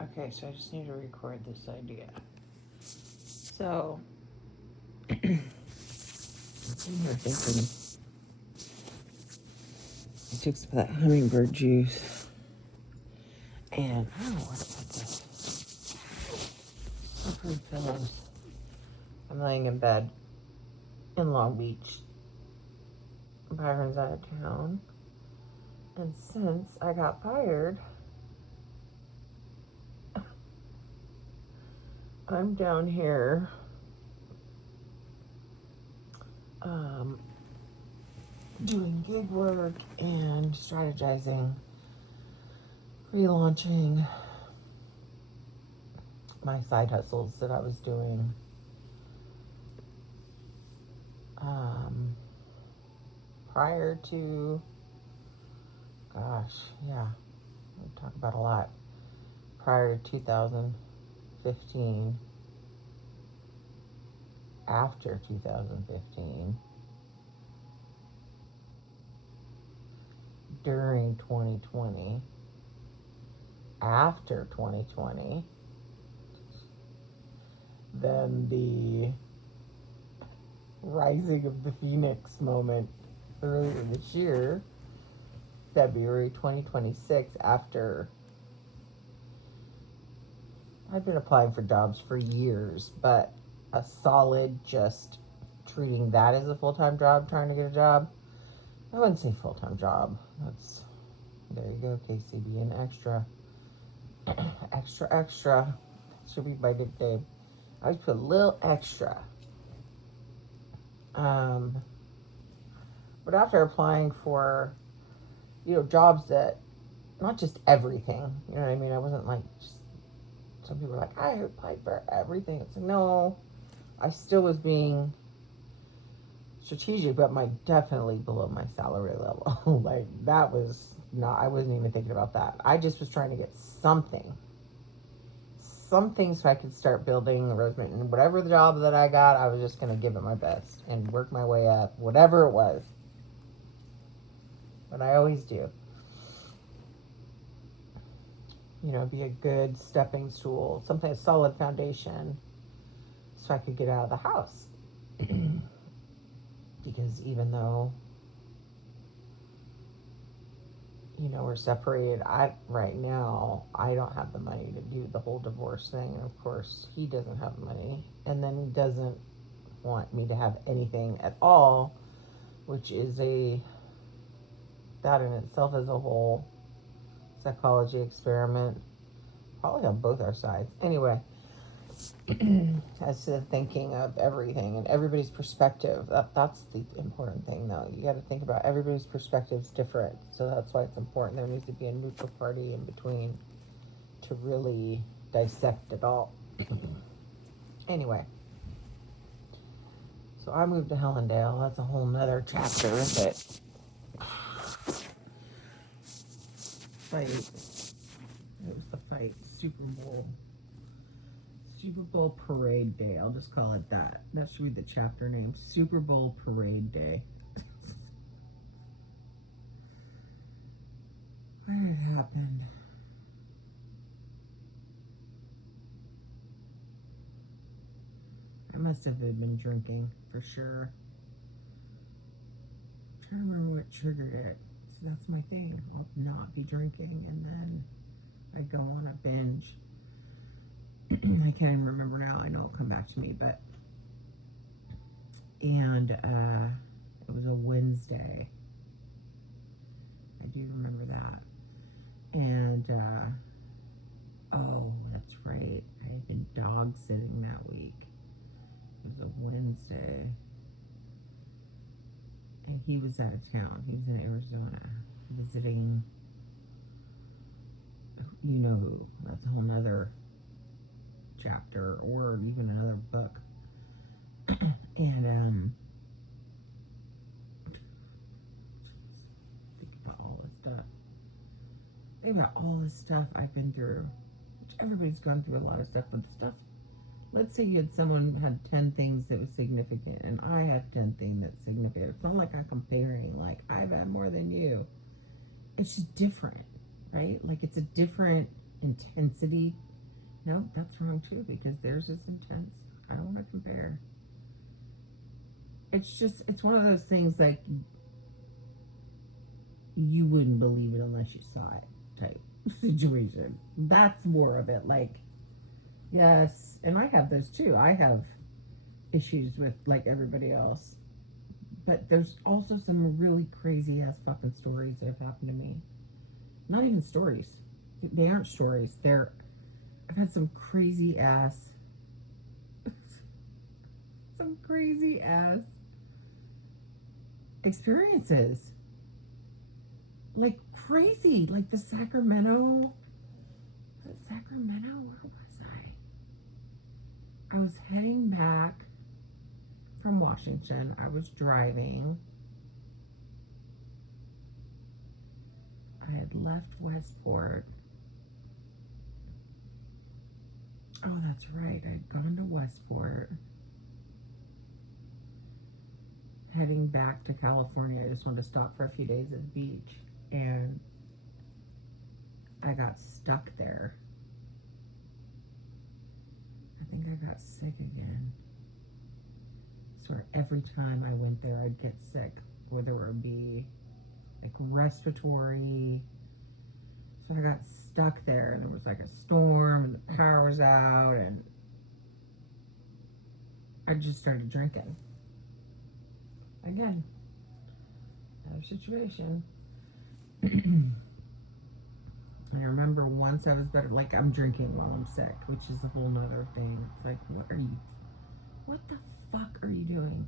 Okay, so I just need to record this idea. So, I'm here thinking, I took some of that hummingbird juice, and I don't know where to put this. Pretty pillows. I'm laying in bed in Long Beach. Byron's out of town. And since I got fired, I'm down here um, doing gig work and strategizing, relaunching my side hustles that I was doing. Prior to, gosh, yeah, we talk about a lot. Prior to 2015, after 2015, during 2020, after 2020, then the rising of the Phoenix moment earlier this year, February 2026, after I've been applying for jobs for years, but a solid just treating that as a full-time job, trying to get a job. I wouldn't say full-time job. That's, there you go, KCB, an extra. Extra. That should be my nickname. I always put a little extra. But after applying for, jobs that, not just everything, you know what I mean? I wasn't like, just, some people were like, I applied for everything. It's like, no, I still was being strategic, but definitely below my salary level. Like, that was not, I wasn't even thinking about that. I just was trying to get something so I could start building a resume. And whatever the job that I got, I was just going to give it my best and work my way up, whatever it was. But I always do. Be a good stepping stool, something, a solid foundation, so I could get out of the house. Because even though, we're separated, right now, I don't have the money to do the whole divorce thing. And of course, he doesn't have the money. And then he doesn't want me to have anything at all, which is that in itself is a whole psychology experiment, probably on both our sides. Anyway, as to the thinking of everything and everybody's perspective, that's the important thing, though. You got to think about everybody's perspective is different, so that's why it's important. There needs to be a neutral party in between to really dissect it all. Anyway, so I moved to Hellendale. That's a whole nother chapter, isn't it? Fight. It was the fight. Super Bowl Parade Day. I'll just call it that. That should be the chapter name. Super Bowl Parade Day. Why did it happen? I must have been drinking for sure. I'm trying to remember what triggered it. So that's my thing. I'll not be drinking and then I go on a binge. I can't even remember now. I know it'll come back to me, but and it was a Wednesday. I do remember that. And oh, that's right. I had been dog sitting that week. It was a Wednesday. And he was out of town. He was in Arizona visiting, you know who. That's a whole nother chapter or even another book. And think about all this stuff. Think about all this stuff I've been through. Which everybody's gone through a lot of stuff, but the stuff, let's say you had someone who had 10 things that was significant and I had 10 things that's significant. It's not like I'm comparing, like I've had more than you. It's just different, right? Like it's a different intensity No, that's wrong too, because theirs is intense. I don't want to compare. It's one of those things like you wouldn't believe it unless you saw it type situation. That's more of it. Like, yes, and I have those too. I have issues with like everybody else. But there's also some really crazy ass fucking stories that have happened to me. Not even stories. They aren't stories. I've had some crazy ass experiences. Like crazy. Like the Sacramento. Sacramento? Where was I? I was heading back from Washington. I was driving. I had left Westport. Oh, that's right. I had gone to Westport. Heading back to California. I just wanted to stop for a few days at the beach. And I got stuck there. I think I got sick again. I swear every time I went there, I'd get sick. Or there would be like respiratory. So I got stuck there, and there was like a storm, and the power was out, and I just started drinking. Again, another situation. I remember once I was better, like I'm drinking while I'm sick, which is a whole nother thing. It's like, what the fuck are you doing?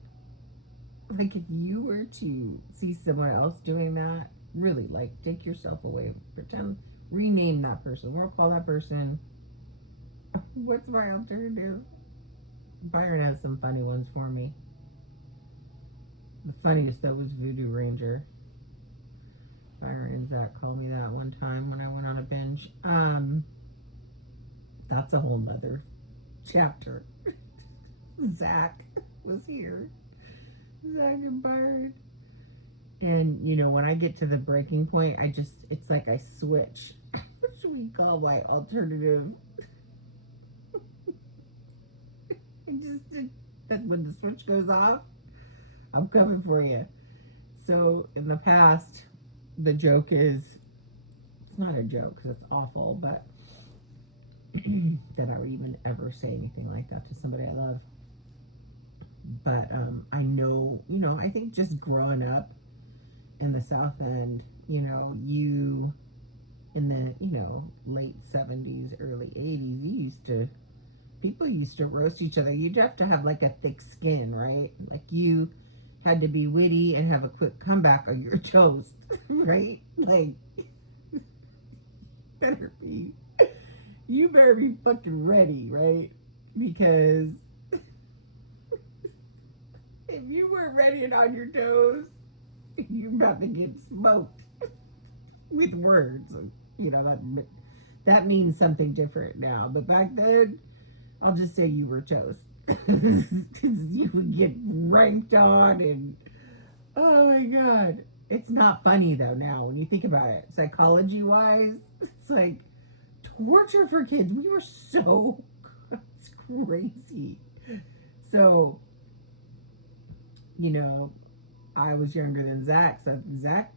Like, if you were to see someone else doing that, really, like, take yourself away. Pretend, rename that person. We'll call that person, what's my alternative? Byron has some funny ones for me. The funniest, though, was Voodoo Ranger. Byron and Zach called me that one time when I went on a binge. That's a whole nother chapter. Zach was here. Zach and Byron. And, you know, when I get to the breaking point, it's like I switch. What should we call my alternative? That when the switch goes off, I'm coming for you. So in the past, the joke is, it's not a joke because it's awful, but that I would even ever say anything like that to somebody I love. But I know, you know, I think just growing up in the South End, you know, you in the, you know, late 70s, early 80s, people used to roast each other. You'd have to have like a thick skin, right? Like you had to be witty and have a quick comeback or you're toast, right? Like, you better be fucking ready, right? Because if you weren't ready and on your toes, you're about to get smoked with words. You know, that means something different now. But back then, I'll just say you were toast. You would get ranked on and oh my god. It's not funny though now when you think about it. Psychology wise, it's like torture for kids. We were so it's crazy. So, you know, I was younger than Zach, so Zach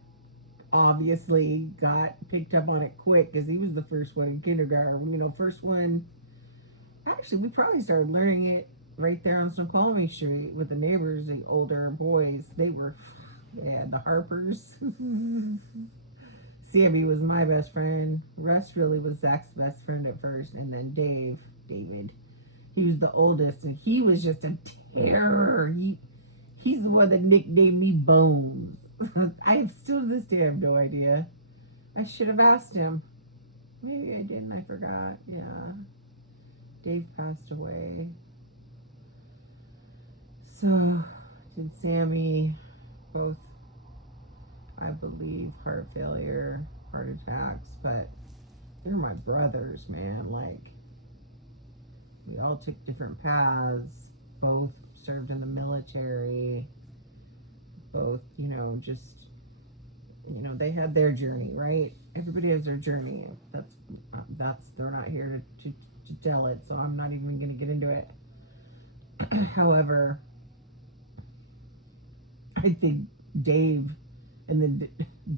obviously got picked up on it quick because he was the first one in kindergarten. You know, first one. Actually, we probably started learning it right there on Snoqualmie Street with the neighbors, the older boys. They had the Harpers. Sammy was my best friend. Russ really was Zach's best friend at first, and then David, he was the oldest, and he was just a terror. He's the one that nicknamed me Bones. I still to this day have no idea. I should have asked him. Maybe I didn't. I forgot. Yeah. Dave passed away. So did Sammy. Both, I believe, heart failure, heart attacks. But they're my brothers, man. Like, we all took different paths. Both served in the military. Both, you know, just, you know, they had their journey, right? Everybody has their journey. That's they're not here to tell it, so I'm not even going to get into it. However, I think Dave, and then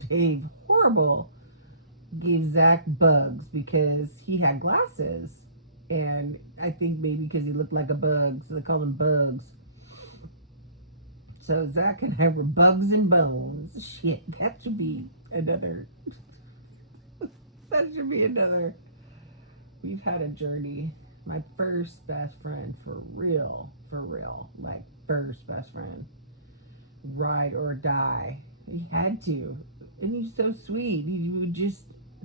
Dave, horrible, gave Zach bugs because he had glasses. And I think maybe because he looked like a bug, so they called him Bugs. So Zach and I were bugs and bones. Shit, that should be another. That should be another. We've had a journey. My first best friend, for real, like first best friend. Ride or die. He had to. And he's so sweet. He would just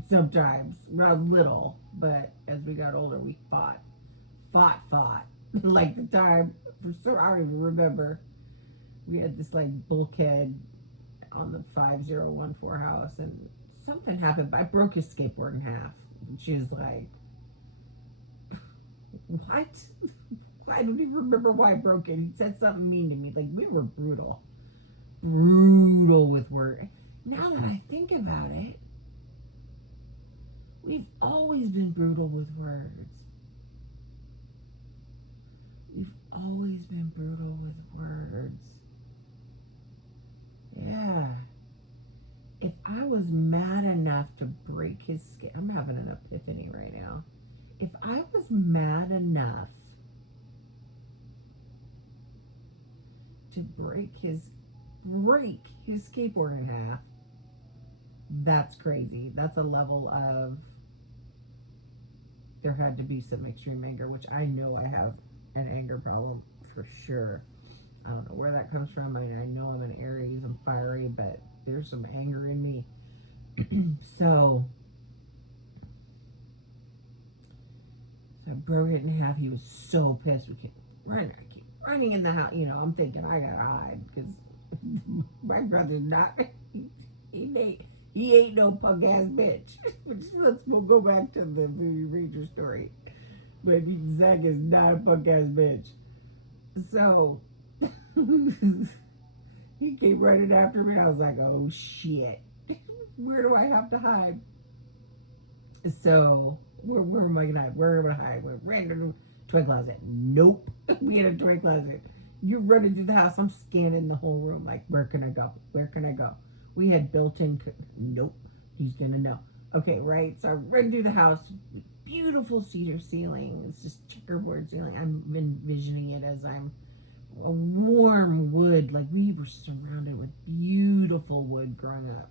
sometimes, when I was little, but as we got older, we fought. Like the time, for sure, I don't even remember. We had this like bulkhead on the 5014 house, and something happened. I broke his skateboard in half. And she was like, what? I don't even remember why I broke it. He said something mean to me. Like, we were brutal with words. Now that I think about it, we've always been brutal with words. We've always been brutal with words. Yeah. If I was mad enough to break his skin, I'm having an epiphany right now. If I was mad enough to break his skateboard in half, that's crazy. That's a level of, there had to be some extreme anger, which I know I have an anger problem for sure. I don't know where that comes from. I know I'm an Aries, I'm fiery, but there's some anger in me. So I broke it in half. He was so pissed. I keep running in the house. You know, I'm thinking I gotta hide because my brother's not. He ain't no punk ass bitch. We'll go back to the Voodoo Ranger story. But Zach is not a punk ass bitch. So he came running after me. I was like, oh shit. Where do I have to hide? So where am I gonna hide? Where am I gonna hide? We ran to the toy closet. Nope. We had a toy closet. You're running through the house. I'm scanning the whole room. Like, where can I go? Where can I go? We had built-in. Nope. He's gonna know. Okay, right. So I run through the house. Beautiful cedar ceiling. It's just checkerboard ceiling. I'm envisioning it as I'm a warm wood. Like, we were surrounded with beautiful wood growing up.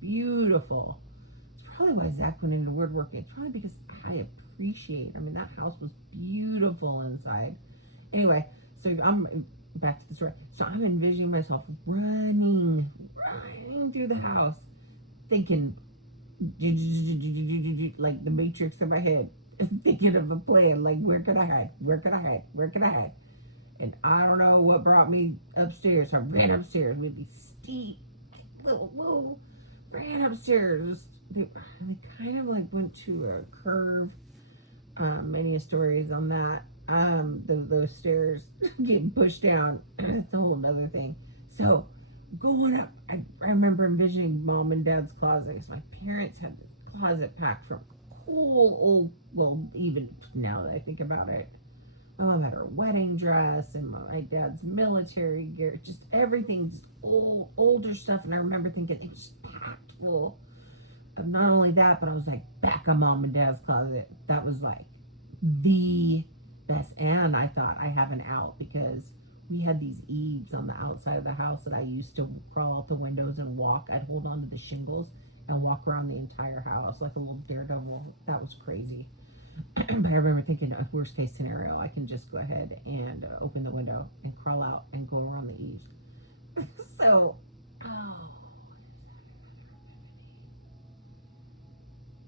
Beautiful. It's probably why Zach went into woodworking. It's probably because I appreciate. I mean, that house was beautiful inside. Anyway, so I'm back to the story. So I'm envisioning myself running through the house, thinking like the Matrix in my head, thinking of a plan. Like, where could I hide? Where could I hide? Where could I hide? And I don't know what brought me upstairs. So I ran upstairs with these steep little move. Ran upstairs. They kind of like went to a curve. Many stories on that. Those stairs getting pushed down. That's a whole nother thing. So going up, I remember envisioning mom and dad's closet because my parents had this closet packed from old, well, even now that I think about it. My mom had her wedding dress and my dad's military gear, just everything, just older stuff. And I remember thinking it was packed full of not only that, but I was like, back of mom and dad's closet. That was like the best. And I thought I have an out because we had these eaves on the outside of the house that I used to crawl out the windows and walk. I'd hold on to the shingles and walk around the entire house like a little daredevil. That was crazy. But I remember thinking, worst case scenario, I can just go ahead and open the window and crawl out and go around the eaves. So, I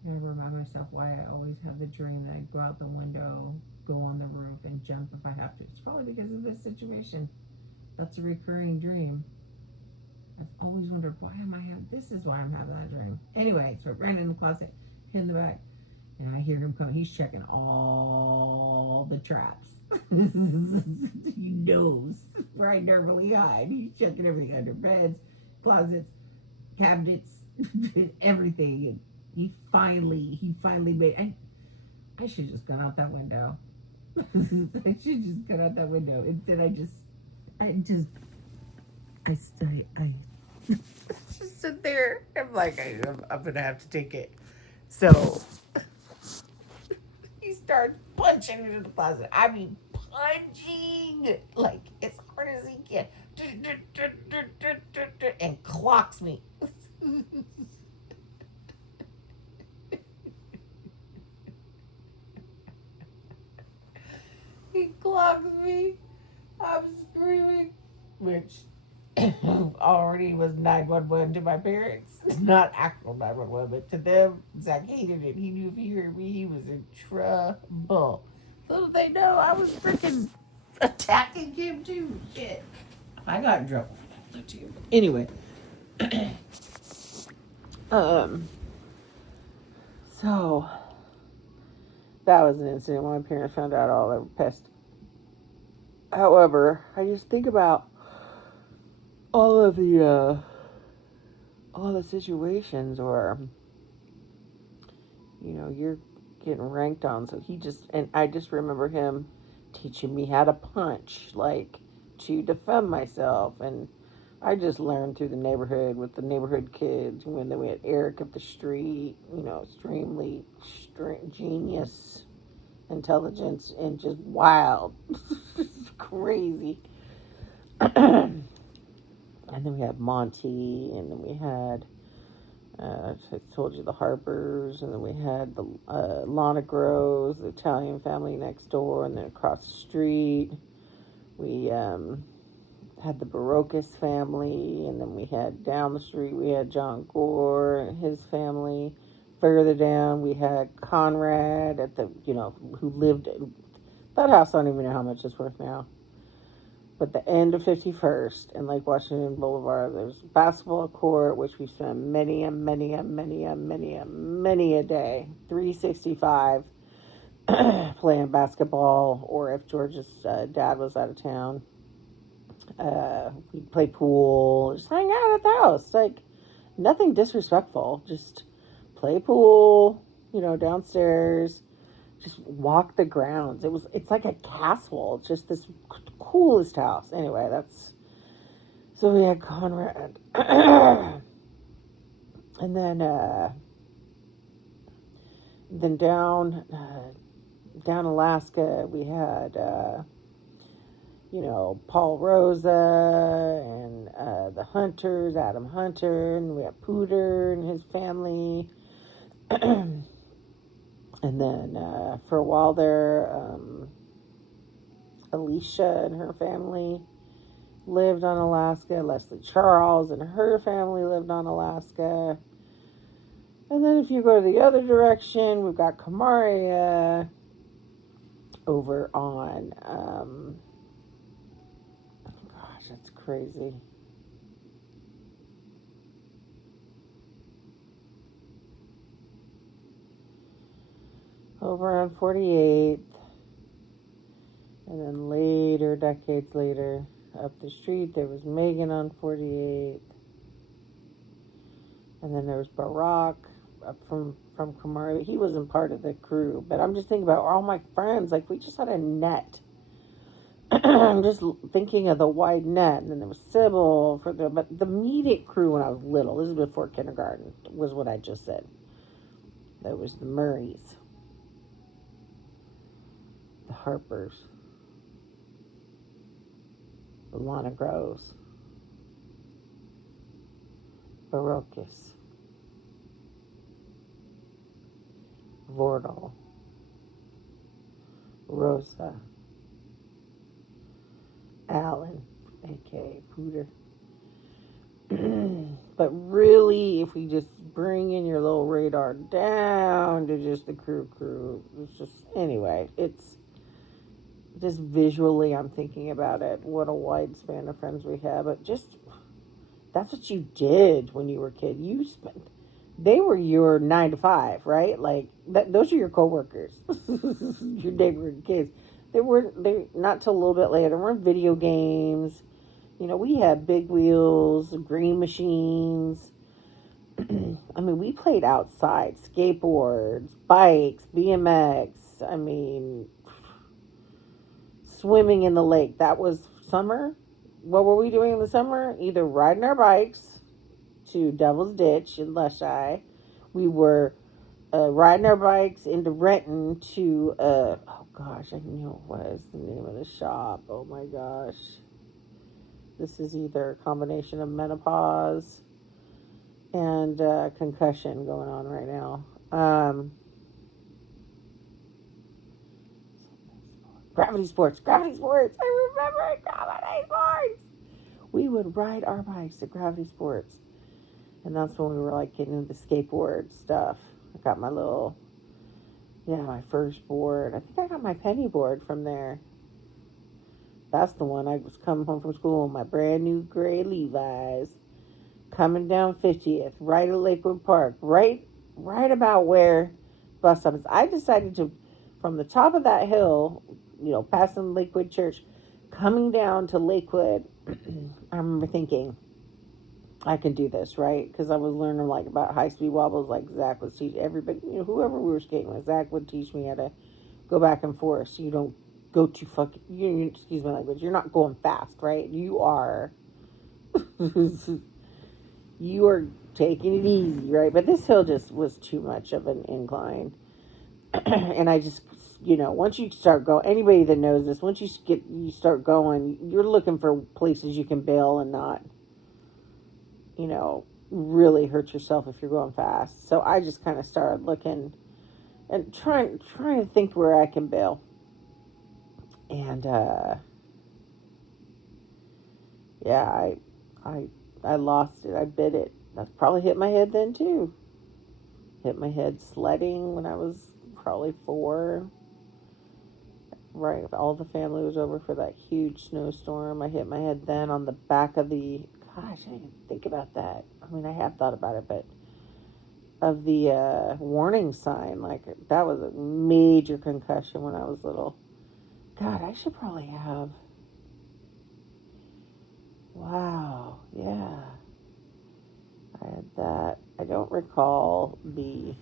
gotta remind myself why I always have the dream that I go out the window, go on the roof, and jump if I have to. It's probably because of this situation. That's a recurring dream. I've always wondered, why am I having, this is why I'm having that dream. Anyway, so I ran in the closet, hid in the back, and I hear him coming. He's checking all the traps. He knows where I normally hide. He's checking everything under beds, closets, cabinets, everything. And he finally made. I should just gone out that window. I should just gone out that window. Instead, I just sit there. I'm like, I'm gonna have to take it. So he starts punching into the closet. I mean, punching like as hard as he can, and clocks me. He clocks me. I'm screaming, which already was 911 to my parents. Not actual 911, but to them, Zach hated it. He knew if he heard me, he was in trouble. Little they know, I was freaking attacking him too. Shit. I got in trouble. Anyway, um, so that was an incident when my parents found out all they were pissed. However, I just think about all of the situations where you're getting ranked on. So and I just remember him teaching me how to punch, like to defend myself. And I just learned through the neighborhood with the neighborhood kids. When then we had Eric up the street, extremely genius intelligence and just wild, crazy. And then we had Monty, and then we had I told you the Harpers, and then we had the Lana Groves, the Italian family next door, and then across the street we had the Barocas family, and then we had down the street we had John Gore and his family. Further down we had Conrad at the who lived in that house. I don't even know how much it's worth now. But the end of 51st and Lake Washington Boulevard, there's a basketball court, which we spent many a day, 365, playing basketball, or if George's dad was out of town, we'd play pool, just hang out at the house. Like, nothing disrespectful, just play pool, downstairs, just walk the grounds. It's like a castle. It's just this coolest house. Anyway, so we had Conrad. And then down Alaska we had Paul Rosa and the Hunters, Adam Hunter, and we had Pooter and his family. And then for a while there, Alicia and her family lived on Alaska. Leslie Charles and her family lived on Alaska. And then if you go the other direction, we've got Kamaria over on, gosh, that's crazy. Over on 48th. And then later, decades later, up the street, there was Megan on 48th. And then there was Barack up from Kamari. He wasn't part of the crew. But I'm just thinking about all my friends. Like, we just had a net. I'm just thinking of the wide net. And then there was Sybil. But the immediate crew when I was little, this is before kindergarten, was what I just said. There was the Murrays. The Harpers. The Lana Groves. Barocas. Vordal. Rosa. Allen, aka Pooter. But really, if we just bring in your little radar down to just the crew, it's just, anyway, it's just visually, I'm thinking about it. What a wide span of friends we have. But just, that's what you did when you were a kid. They were your 9 to 5, right? Like, those are your coworkers, your neighborhood kids. They not till a little bit later. There weren't video games. We had Big Wheels, Green Machines. I mean, we played outside, skateboards, bikes, BMX, I mean, swimming in the lake. That was summer. What were we doing in the summer? Either riding our bikes to Devil's Ditch in Lushai. We were riding our bikes into Renton to, oh gosh, I know what is the name of the shop. Oh my gosh. This is either a combination of menopause and concussion going on right now. Gravity Sports. Gravity Sports. I remember it. Gravity Sports. We would ride our bikes at Gravity Sports. And that's when we were like getting into skateboard stuff. I got my little, my first board. I think I got my penny board from there. That's the one. I was coming home from school in my brand new gray Levi's, coming down 50th, right at Lakewood Park, right about where bus stop is. I decided to, from the top of that hill, passing Lakewood Church, coming down to Lakewood. I remember thinking, I can do this, right? Because I was learning like about high speed wobbles, like Zach was teaching everybody, whoever we were skating with, Zach would teach me how to go back and forth so you don't go too fucking, excuse my language, you're not going fast, right? You are, you are taking it easy, right? But this hill just was too much of an incline. And I just, once you start going, anybody that knows this, once you start going, you're looking for places you can bail and not, really hurt yourself if you're going fast. So I just kind of started looking and trying to think where I can bail. And yeah, I lost it. I bit it. That's probably hit my head then too. Hit my head sledding when I was probably 4. Right, all the family was over for that huge snowstorm. I hit my head then on the back of the. Gosh, I didn't think about that. I mean, I have thought about it, but of the warning sign, like that was a major concussion when I was little. God, I should probably have. Wow, yeah, I had that. I don't recall the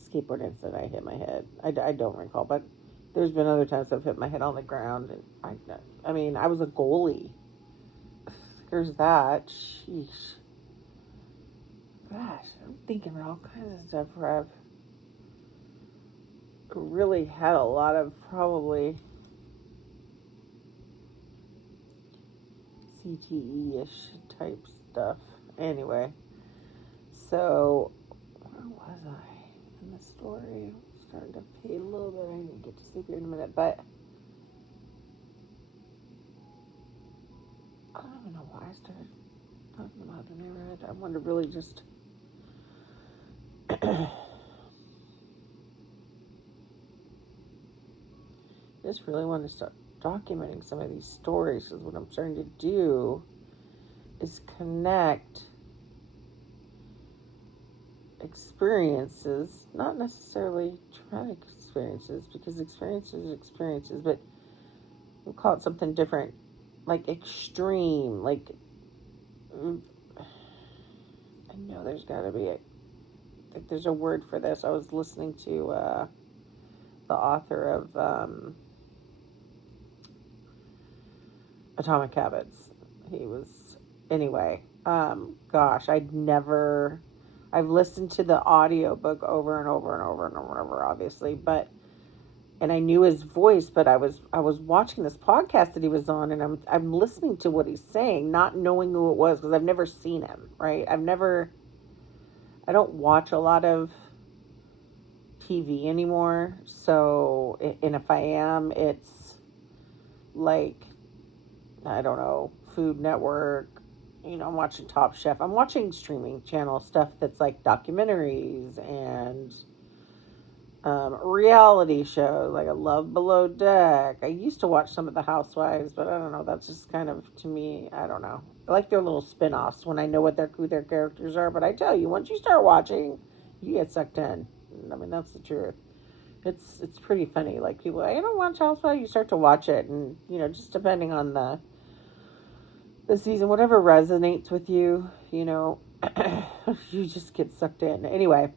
skateboard incident. I hit my head. I don't recall, but there's been other times I've hit my head on the ground, and I mean, I was a goalie. There's that. Sheesh. Gosh, I'm thinking about all kinds of stuff where I've really had a lot of probably CTE-ish type stuff. Anyway, so where was I in the story? I'm starting to fade a little bit. I need to get to sleep here in a minute, but I don't even know why I started talking about the neighborhood. I want to really just just really want to start documenting some of these stories, because what I'm starting to do is connect experiences, not necessarily traumatic experiences, because experiences, but we'll call it something different, like extreme, like I know there's got to be like there's a word for this. I was listening to the author of Atomic Habits. He was anyway. Gosh, I've listened to the audio book over and over and over and over and over, obviously, but and I knew his voice, but I was watching this podcast that he was on, and I'm listening to what he's saying, not knowing who it was, because I've never seen him. Right? I don't watch a lot of TV anymore. So, and if I am, it's like, I don't know, Food Network. I'm watching Top Chef. I'm watching streaming channel stuff that's like documentaries and reality shows, like a Love Below Deck. I used to watch some of the Housewives, but I don't know. That's just kind of, to me, I don't know. I like their little spin-offs when I know who their characters are. But I tell you, once you start watching, you get sucked in. I mean, that's the truth. It's pretty funny. Like people, I don't watch Housewives. You start to watch it, and just depending on the season, whatever resonates with you, you just get sucked in. Anyway,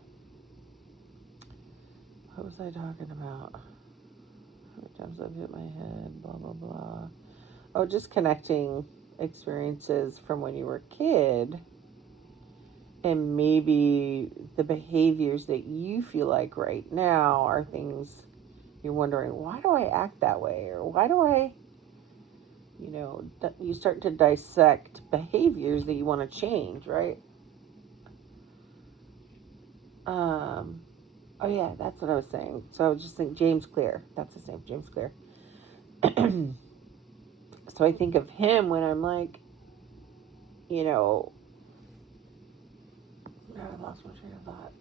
What was I talking about? How many times I've hit my head, blah, blah, blah. Oh, just connecting experiences from when you were a kid and maybe the behaviors that you feel like right now are things you're wondering, why do I act that way? Or why do I, you start to dissect behaviors that you want to change, right? Um, oh, yeah, that's what I was saying. So I was just thinking, James Clear. That's his name, James Clear. So I think of him when I'm like, you know, I lost my train of thought.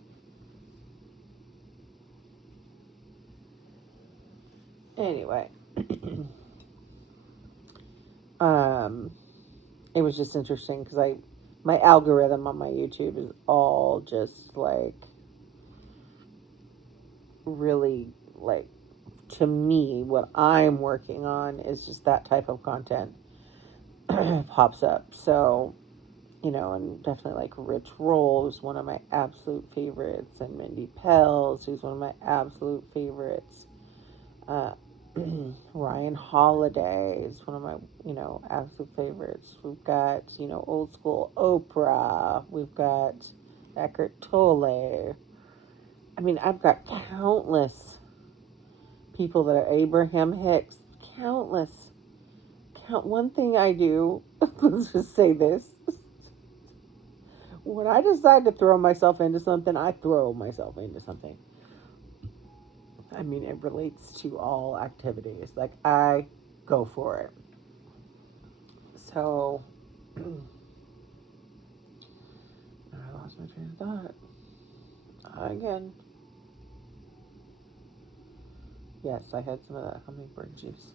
Anyway, um, it was just interesting because my algorithm on my YouTube is all just like really like to me what I'm working on is just that type of content pops up. So and definitely like Rich Roll is one of my absolute favorites, and Mindy Pels, who's one of my absolute favorites. Uh, Ryan Holiday is one of my, absolute favorites. We've got, old school Oprah. We've got Eckhart Tolle. I mean, I've got countless people that are Abraham Hicks. Countless. One thing I do, let's just say this. When I decide to throw myself into something, I throw myself into something. I mean, it relates to all activities. Like, I go for it. So, I lost my train of thought. Again. Yes, I had some of that hummingbird juice.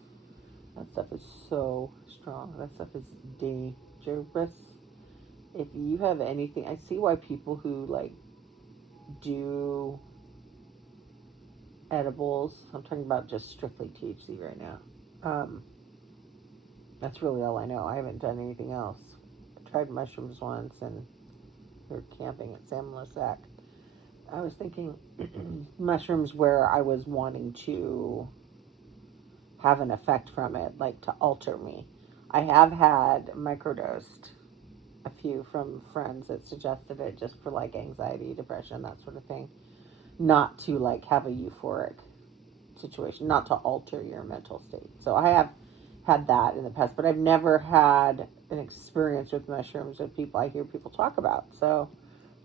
That stuff is so strong. That stuff is dangerous. If you have anything, I see why people who, like, do edibles, I'm talking about just strictly THC right now. Um, that's really all I know. I haven't done anything else. I tried mushrooms once, and we were camping at San Lusac. I was thinking mushrooms where I was wanting to have an effect from it, like to alter me. I have had microdosed a few from friends that suggested it just for like anxiety, depression, that sort of thing. Not to like have a euphoric situation, not to alter your mental state. So I have had that in the past, but I've never had an experience with mushrooms that I hear people talk about. So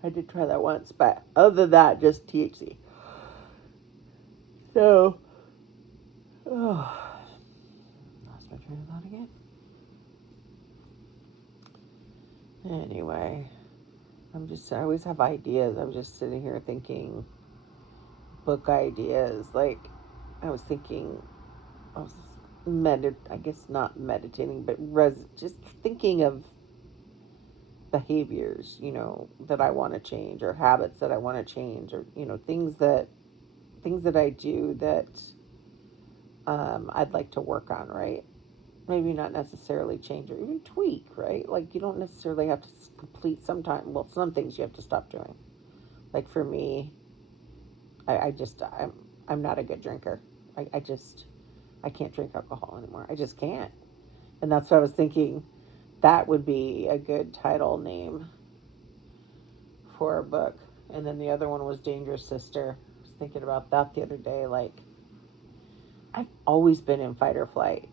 I did try that once, but other than that, just THC. So, lost my train of thought again. Anyway, I always have ideas. I'm just sitting here thinking book ideas. Like, I was thinking, I was I guess not meditating, but just thinking of behaviors, that I want to change, or habits that I want to change, or, things that I do that I'd like to work on, right? Maybe not necessarily change or even tweak, right? Like you don't necessarily have to complete some things you have to stop doing. Like for me, I'm not a good drinker. I can't drink alcohol anymore. I just can't. And that's what I was thinking. That would be a good title name for a book. And then the other one was Dangerous Sister. I was thinking about that the other day. Like, I've always been in fight or flight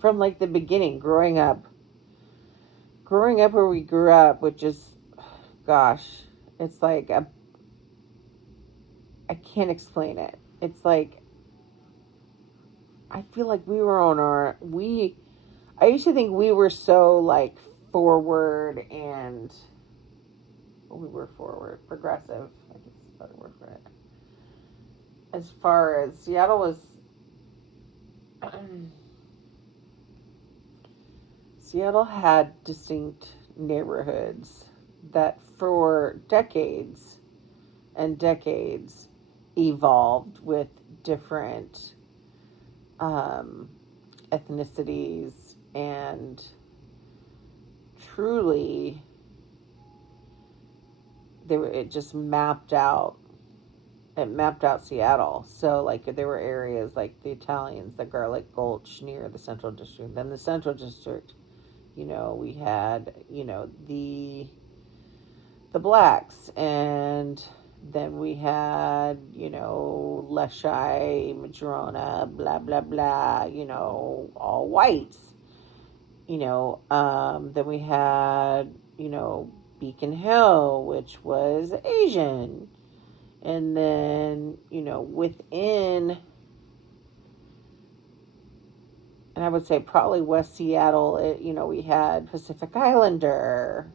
from like the beginning, growing up where we grew up, which is, gosh, it's like I can't explain it. It's like I feel like we were on I used to think we were so like forward and we were forward, progressive. I guess is a better word for it. As far as Seattle was, Seattle had distinct neighborhoods that for decades and decades evolved with different um, ethnicities and truly it just mapped out it mapped out Seattle. So like there were areas like the Italians, the Garlic Gulch near the Central District. Then the Central District, we had, the blacks, and then we had, Leschi, Madrona, blah blah blah, all whites. Then we had, Beacon Hill, which was Asian. And then, within, and I would say probably West Seattle, we had Pacific Islander.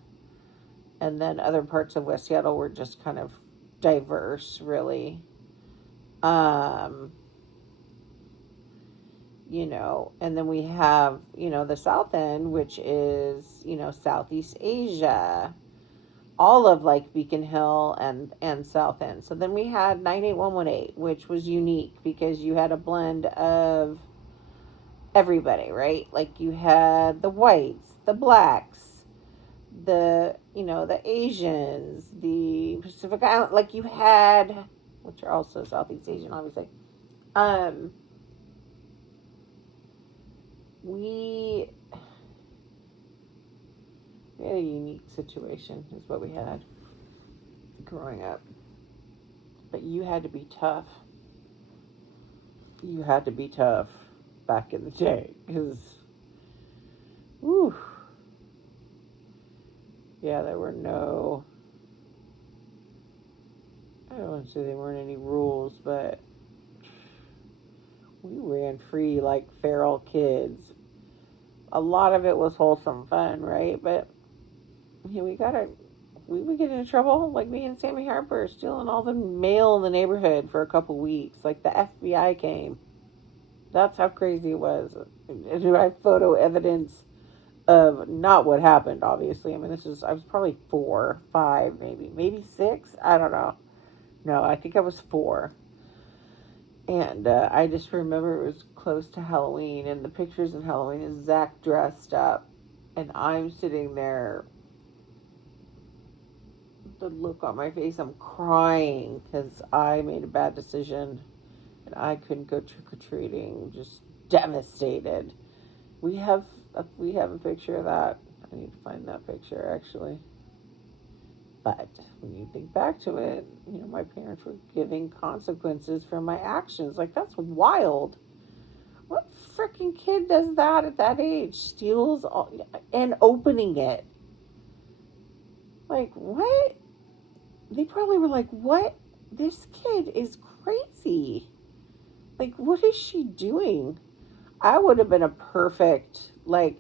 And then other parts of West Seattle were just kind of diverse, really. Um, and then we have, the South End, which is, Southeast Asia, all of like Beacon Hill and South End. So then we had 98118, which was unique because you had a blend of everybody, right? Like you had the whites, the blacks, the Asians, the Pacific Island, like you had, which are also Southeast Asian, obviously. Um, we we had a unique situation, is what we had growing up. But you had to be tough. You had to be tough back in the day, because, whew, yeah, there were no, I don't want to say there weren't any rules, but we ran free like feral kids. A lot of it was wholesome fun, right? But yeah, we would get into trouble, like me and Sammy Harper stealing all the mail in the neighborhood for a couple weeks. Like the FBI came. That's how crazy it was. And I have photo evidence of not what happened, obviously. I mean, I was probably 4, 5, maybe 6. I don't know. No, I think I was 4. And I just remember it was close to Halloween, and the pictures in Halloween is Zach dressed up, and I'm sitting there. The look on my face, I'm crying because I made a bad decision, and I couldn't go trick or treating. Just devastated. We have a picture of that. I need to find that picture actually. But when you think back to it, my parents were giving consequences for my actions. Like, that's wild. What freaking kid does that at that age? Steals and opening it. Like, what? They probably were like, what? This kid is crazy. Like, what is she doing? I would have been a perfect, like,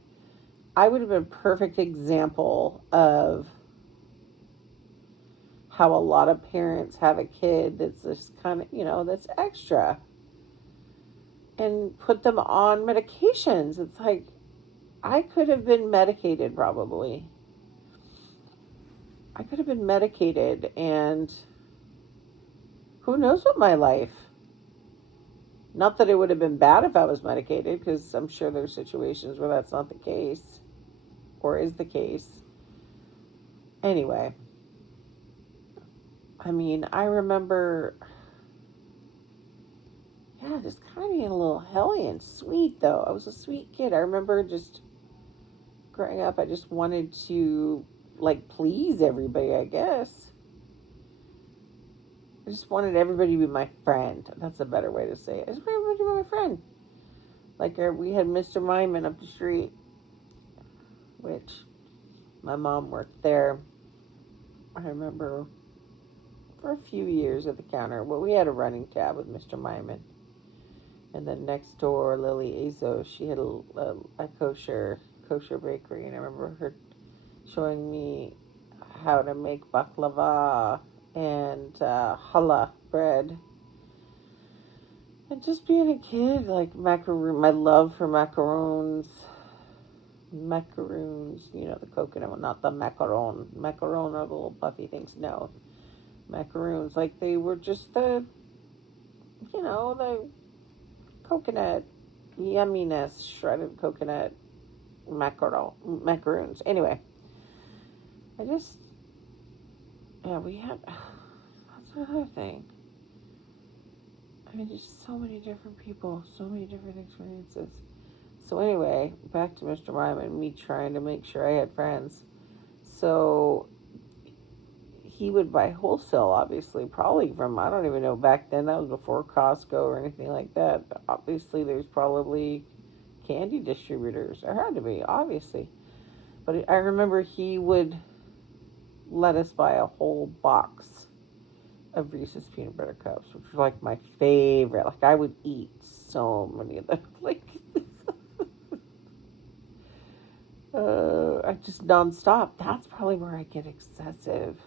I would have been a perfect example of how a lot of parents have a kid that's just kind of, that's extra, and put them on medications. It's like, I could have been medicated probably. I could have been medicated, and who knows what my life. Not that it would have been bad if I was medicated, because I'm sure there's situations where that's not the case, or is the case. Anyway, I mean, I remember, yeah, just kind of being a little hellion sweet, though. I was a sweet kid. I remember just growing up, I just wanted to, like, please everybody, I guess. I just wanted everybody to be my friend. That's a better way to say it. I just wanted everybody to be my friend. Like, we had Mr. Myman up the street, which my mom worked there. I remember for a few years at the counter. Well, we had a running tab with Mr. Myman. And then next door, Lily Azo, she had a kosher bakery. And I remember her showing me how to make baklava and challah bread. And just being a kid, like macaroon, my love for macaroons, the coconut one, not the macaron. Macaron are the little puffy things. No, macaroons, like they were just the coconut yumminess, shredded coconut macaroons. Anyway, I just, yeah, we had, that's another thing. I mean, just so many different people, so many different experiences. So anyway, back to Mr. Mime and me trying to make sure I had friends. So he would buy wholesale, obviously, probably from, I don't even know, back then, that was before Costco or anything like that. Obviously, there's probably candy distributors. There had to be, obviously. But I remember he would let us buy a whole box of Reese's peanut butter cups, which was like my favorite. Like I would eat so many of them. Like I just nonstop. That's probably where I get excessive.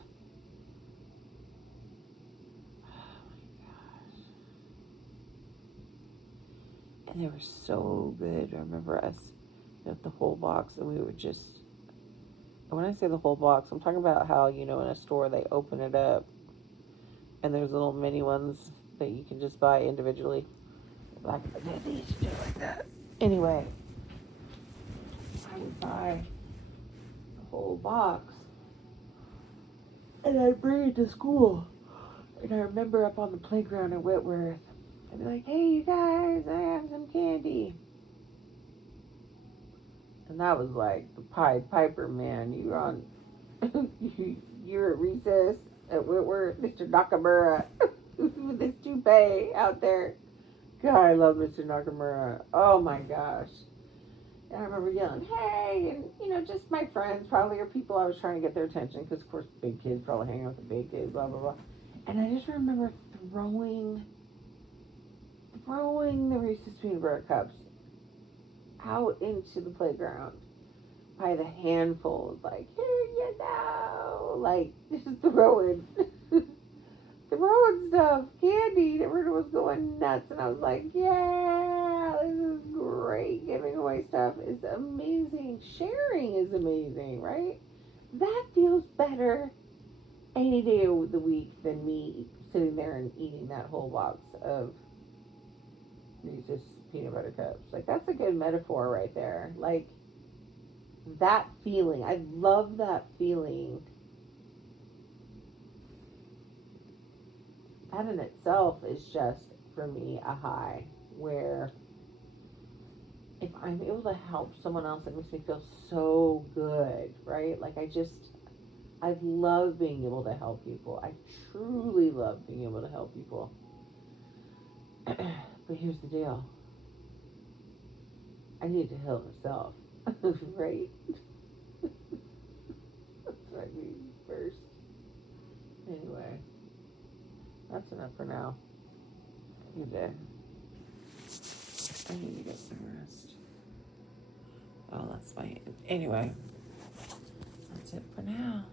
And they were so good. I remember us with the whole box, and we would just. When I say the whole box, I'm talking about how in a store they open it up, and there's little mini ones that you can just buy individually. Like they used to do it like that. Anyway, I would buy the whole box, and I'd bring it to school. And I remember up on the playground at Whitworth, I'd be like, "Hey, you guys, I have some candy." And that was like the Pied Piper, man. You were on, you're at recess at Whitworth, Mr. Nakamura, with this toupee out there. God, I love Mr. Nakamura. Oh my gosh. And I remember yelling, "Hey!" And, just my friends, probably, or people I was trying to get their attention, because, of course, the big kids probably hanging with the big kids, blah, blah, blah. And I just remember throwing the Reese's peanut butter cups out into the playground by the handfuls, like, "Here you go!" Like, just throwing stuff, candy. Everyone was going nuts, and I was like, "Yeah, this is great. Giving away stuff is amazing. Sharing is amazing, right? That feels better any day of the week than me sitting there and eating that whole box of Reese's peanut butter cups. Like, that's a good metaphor right there. Like, that feeling. I love that feeling. That in itself is just, for me, a high where if I'm able to help someone else, it makes me feel so good, right? Like, I love being able to help people. I truly love being able to help people. But here's the deal, I need to help myself, right? That's what I need first. Anyway, that's enough for now. I need to get some rest. Oh, that's my. Anyway, that's it for now.